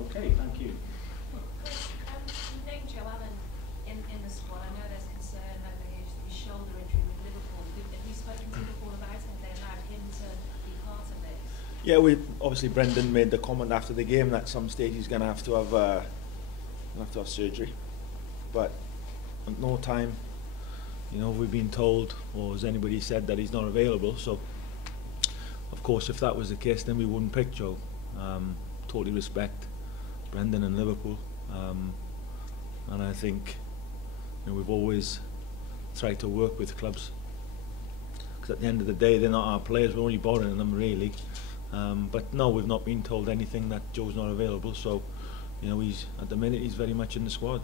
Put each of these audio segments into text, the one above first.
Okay, thank you. Chris, you named Joe Allen in the squad. I know there's concern over his shoulder injury with Liverpool. Have you spoken to Liverpool about it? Have they allowed him to be part of this? Yeah, we obviously Brendan made the comment after the game that at some stage he's going to have to have surgery, but at no time, we've been told or has anybody said that he's not available. So, of course, if that was the case, then we wouldn't pick Joe. Totally respect Brendan and Liverpool, and I think we've always tried to work with clubs, because at the end of the day they're not our players, we're only borrowing them really. But no, we've not been told anything that Joe's not available, so he's at the minute he's very much in the squad.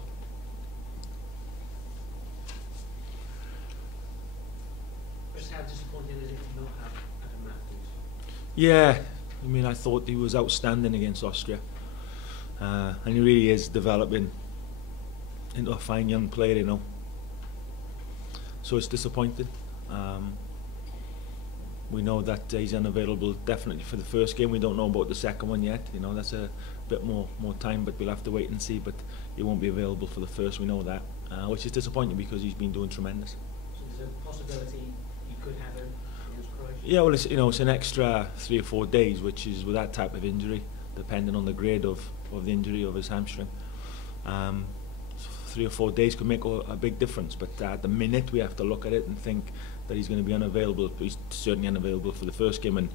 Just how disappointing is it to not have Adam Matthews? Yeah, I thought he was outstanding against Austria, and he really is developing into a fine young player, so it's disappointing. We know that he's unavailable definitely for the first game. We don't know about the second one yet, that's a bit more time, but we'll have to wait and see. But he won't be available for the first, we know that, which is disappointing because he's been doing tremendous. So there's a possibility you could have him against Croatia? Yeah, well, it's an extra 3 or 4 days, which is with that type of injury, depending on the grade of the injury of his hamstring. 3 or 4 days could make a big difference, but at the minute we have to look at it and think that he's going to be unavailable. He's certainly unavailable for the first game, and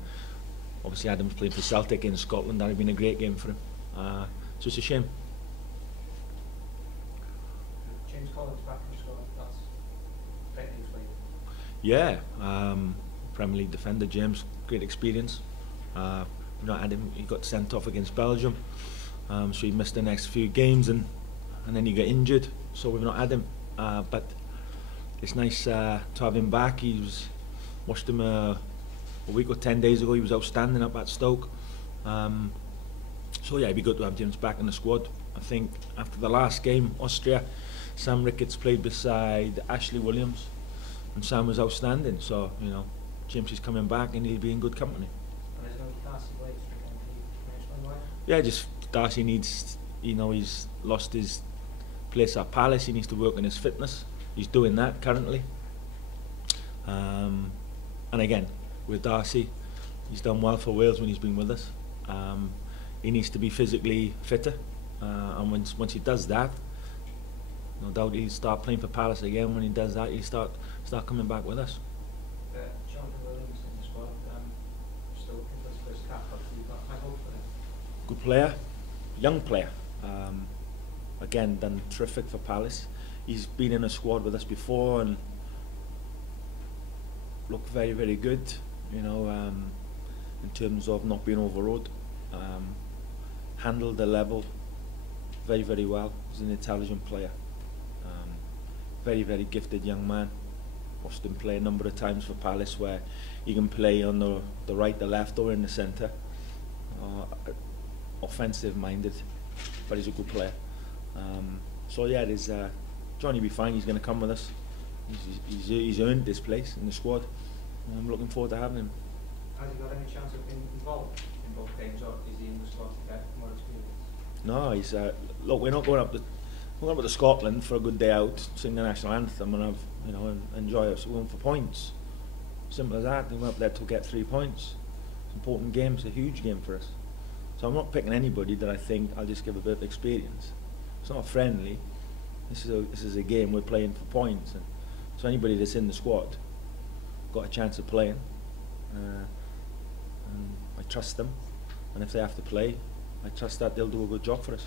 obviously Adam's playing for Celtic in Scotland. That would have been a great game for him, so it's a shame. James Coleman's back from Scotland, that's great news for you. Yeah, Premier League defender James, great experience. We've not had him. He got sent off against Belgium, so he missed the next few games, and then he got injured, so we've not had him. But it's nice to have him back. Watched him a week or 10 days ago. He was outstanding up at Stoke. So yeah, it'd be good to have James back in the squad. I think after the last game, Austria, Sam Ricketts played beside Ashley Williams, and Sam was outstanding. So James is coming back, and he'll be in good company. And there's no Darcy Blake again. Can you explain why? Yeah, just Darcy needs. He's lost his place at Palace. He needs to work on his fitness. He's doing that currently. And again, with Darcy, he's done well for Wales when he's been with us. He needs to be physically fitter, and once he does that, no doubt he'll start playing for Palace again. When he does that, he'll start coming back with us. Jonathan Williams in the squad, still looking for his first cap. You've got high hope for him. Good player, young player. Again, done terrific for Palace. He's been in a squad with us before and looked very, very good, in terms of not being overawed. Handled the level very, very well. He's an intelligent player. Very, very gifted young man. Watched him play a number of times for Palace, where he can play on the right, the left, or in the centre. Offensive minded, but he's a good player. So yeah, there's Johnny will be fine. He's going to come with us. He's earned this place in the squad. I'm looking forward to having him. Has he got any chance of being involved in both games, or is he in the squad to get more experience? No, he's look. We're not going up to Scotland for a good day out, sing the national anthem, and and enjoy it. So we're going for points. Simple as that. We went up there to get 3 points. It's an important game. It's a huge game for us. So I'm not picking anybody that I think I'll just give a bit of experience. It's not friendly. This is a game we're playing for points, and so anybody that's in the squad got a chance of playing, and I trust them. And if they have to play, I trust that they'll do a good job for us.